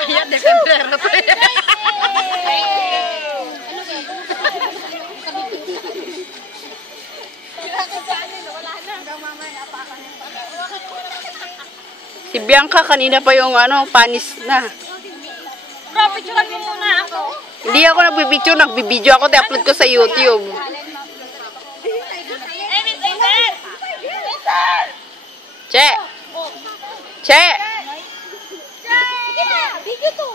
Bayad, dekandero to eh. Si Bianca kanina pa yung panis na. Bro, picturean mo muna ako. Hindi ako nagbibideo ako, i-upload ko sa YouTube. Che! Che! Sige na, video to.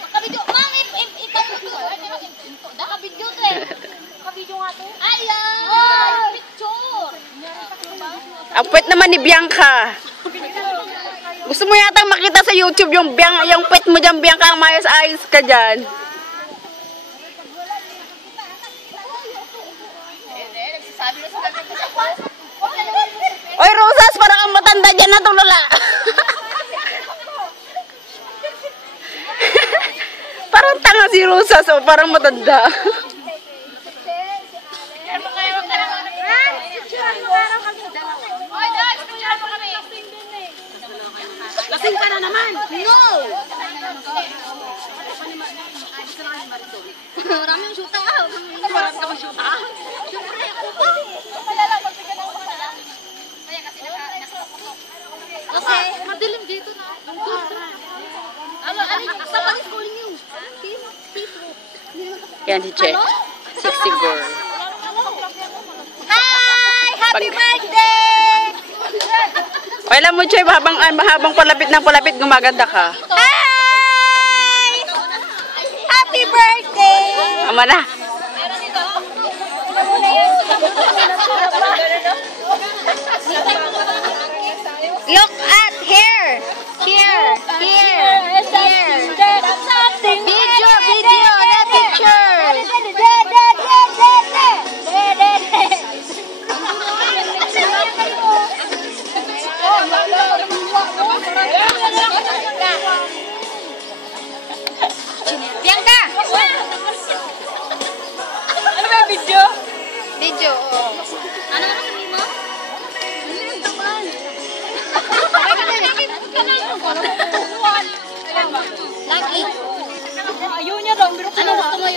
Nakabidyo. Ma'am, nakabidyo to eh. Nakabidyo nga to. Ayan! Picture! Ang puwet naman ni Bianca. Gusto mo yata makita sa YouTube yung puwet mo dyan, Bianca, ang mayos-ayos ka dyan. Oy, Rosas, parang kang matanda dyan na tulala. Parang tanga si Rosas, o parang matanda. Lasing ka na naman. No! Marami yung shoota. Parang ka mag-shoota. Siyempre, ako pa. Malala, magbigyan ako pala. Kaya kasi kasi madilim dito na. Someone is calling you. Yan si Che. Sexy girl. Hi! Happy birthday! O, alam mo, Che, habang palapit ng palapit, gumaganda ka. Hi! Happy birthday! Ama na. Look at here. Here. Video, not picture. Bianca! Ano ba yung video? Video. Ano sabihin mo? Lagi. Ayaw niya daw. Ano gusto mo?